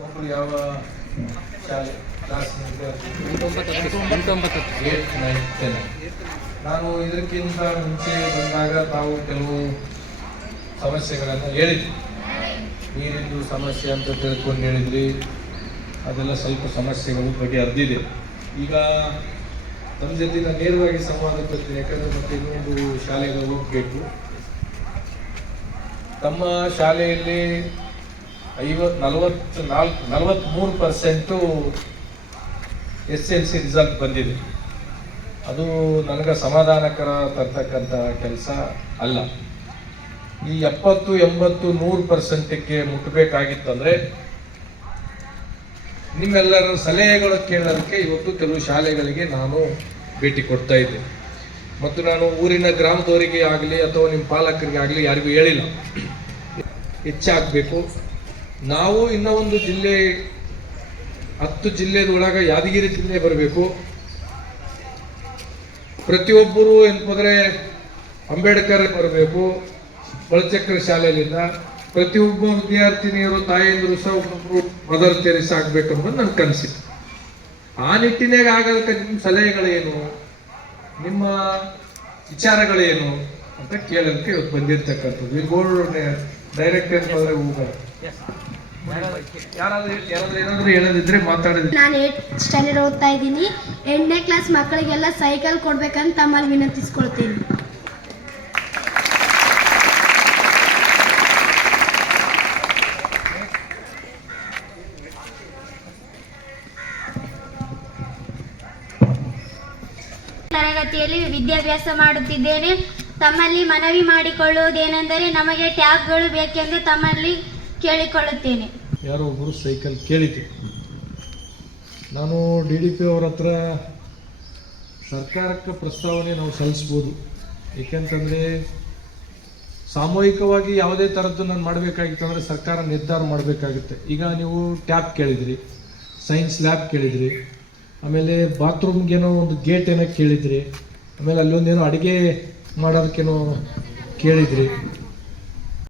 ಮಕ್ಕಳು ಯಾವ ಶಾಲೆ ಕ್ಲಾಸ್ 8, 9, 10. ನಾನು ಇದಕ್ಕಿಂತ ಮುಂಚೆ ಬಂದಾಗ ತಾವು ಕೆಲವು ಸಮಸ್ಯೆಗಳನ್ನು ಹೇಳಿದ್ರಿ. ನೀರಿಂದು ಸಮಸ್ಯೆ ಅಂತ ತಿಳ್ಕೊಂಡು ಹೇಳಿದ್ರಿ. ಅದೆಲ್ಲ ಸ್ವಲ್ಪ ಸಮಸ್ಯೆಗಳು ಬಗೆಹರಿದಿದೆ. ಈಗ ನಮ್ಮ ಜೊತೆ ನಾನು ನೇರವಾಗಿ ಸಂವಾದ ಕೊಡ್ತೀನಿ, ಯಾಕಂದರೆ ಮತ್ತೆ ಇನ್ನೊಂದು ಶಾಲೆಗೆ ಹೋಗಬೇಕು. ತಮ್ಮ ಶಾಲೆಯಲ್ಲಿ 43% SLC ರಿಸಲ್ಟ್ ಬಂದಿದೆ. ಅದು ನನಗೆ ಸಮಾಧಾನಕರ ತರ್ತಕ್ಕಂಥ ಕೆಲಸ ಅಲ್ಲ. ಈ 70, 80, 100%ಕ್ಕೆ ಮುಟ್ಟಬೇಕಾಗಿತ್ತಂದರೆ ನಿಮ್ಮೆಲ್ಲರ ಸಲಹೆಗಳು ಕೇಳೋದಕ್ಕೆ ಇವತ್ತು ಕೆಲವು ಶಾಲೆಗಳಿಗೆ ನಾನು ಭೇಟಿ ಕೊಡ್ತಾ ಇದ್ದೆ. ಮತ್ತು ನಾನು ಊರಿನ ಗ್ರಾಮದವರಿಗೆ ಆಗಲಿ ಅಥವಾ ನಿಮ್ಮ ಪಾಲಕರಿಗೆ ಆಗಲಿ ಯಾರಿಗೂ ಹೇಳಿಲ್ಲ, ಹೆಚ್ಚಾಗಬೇಕು. ನಾವು ಇನ್ನೂ ಒಂದು ಜಿಲ್ಲೆ 10 ಜಿಲ್ಲೆದೊಳಗೆ ಯಾದಗಿರಿ ಜಿಲ್ಲೆ ಬರಬೇಕು. ಪ್ರತಿಯೊಬ್ಬರು ಏನಂದರೆ ಅಂಬೇಡ್ಕರ್ ಬರಬೇಕು ಬಲಚಕ್ರ ಶಾಲೆಯಲ್ಲಿಂದ. ಪ್ರತಿಯೊಬ್ಬ ವಿದ್ಯಾರ್ಥಿನಿಯರು ತಾಯಂದಿರು ಸಹ ಒಬ್ಬೊಬ್ಬರು ಮದರ್ ತೆರೇಸಾ ಆಗಬೇಕು ಅನ್ನೋದು ನನ್ನ ಕನಸಿತ್ತು. ಆ ನಿಟ್ಟಿನಾಗ ಆಗೋದಕ್ಕೆ ನಿಮ್ಮ ಸಲಹೆಗಳೇನು, ನಿಮ್ಮ ವಿಚಾರಗಳೇನು ಅಂತ ಕೇಳೋದಕ್ಕೆ ಇವತ್ತು ಬಂದಿರ್ತಕ್ಕಂಥದ್ದು. ಈ ಬೋರ್ಡ್ ಡೈರೆಕ್ಟ್ ಹೋದರೆ ಹೋಗೋದು ಯಾರಾದ್ರೂ ಏನಾದರೂ ಹೇಳೋದಿದ್ರೆ ಮಾತಾಡಿದ್ರೆ. ನಾನು 8th ಸ್ಟ್ಯಾಂಡರ್ಡ್ ಓದ್ತಾ ಇದ್ದೀನಿ. 8ನೇ ಕ್ಲಾಸ್ ಮಕ್ಕಳಿಗೆಲ್ಲ ಸೈಕಲ್ ಕೊಡ್ಬೇಕಂತ ತಮ್ಮಲ್ಲಿ ವಿನಂತಿಸ್ಕೊಳ್ತೀನಿ. ತರಗತಿಯಲ್ಲಿ ವಿದ್ಯಾಭ್ಯಾಸ ಮಾಡುತ್ತಿದ್ದೇನೆ. ತಮ್ಮಲ್ಲಿ ಮನವಿ ಮಾಡಿಕೊಳ್ಳುವುದೇನೆಂದರೆ ನಮಗೆ ಟ್ಯಾಬ್ಗಳು ಬೇಕೆಂದು ತಮ್ಮಲ್ಲಿ ಕೇಳಿಕೊಳ್ಳುತ್ತೇನೆ. ಯಾರೋ ಒಬ್ಬರು ಸೈಕಲ್ ಕೇಳಿದ್ರು. ನಾನು DDP ಅವ್ರ ಹತ್ರ ಸರ್ಕಾರಕ್ಕೆ ಪ್ರಸ್ತಾವನೆ ನಾವು ಸಲ್ಲಿಸ್ಬೋದು. ಏಕೆಂತಂದರೆ ಸಾಮೂಹಿಕವಾಗಿ ಯಾವುದೇ ಥರದ್ದು ನಾನು ಮಾಡಬೇಕಾಗಿತ್ತು ಅಂದರೆ ಸರ್ಕಾರ ನಿರ್ಧಾರ ಮಾಡಬೇಕಾಗುತ್ತೆ. ಈಗ ನೀವು ಟ್ಯಾಬ್ ಕೇಳಿದ್ರಿ, ಸೈನ್ಸ್ ಲ್ಯಾಬ್ ಕೇಳಿದ್ರಿ, ಆಮೇಲೆ ಬಾತ್ರೂಮ್ಗೇನೋ ಒಂದು ಗೇಟ್ ಏನೋ ಕೇಳಿದ್ರಿ, ಆಮೇಲೆ ಅಲ್ಲೊಂದೇನೋ ಅಡುಗೆ ಮಾಡೋದಕ್ಕೇನೋ ಕೇಳಿದ್ರಿ.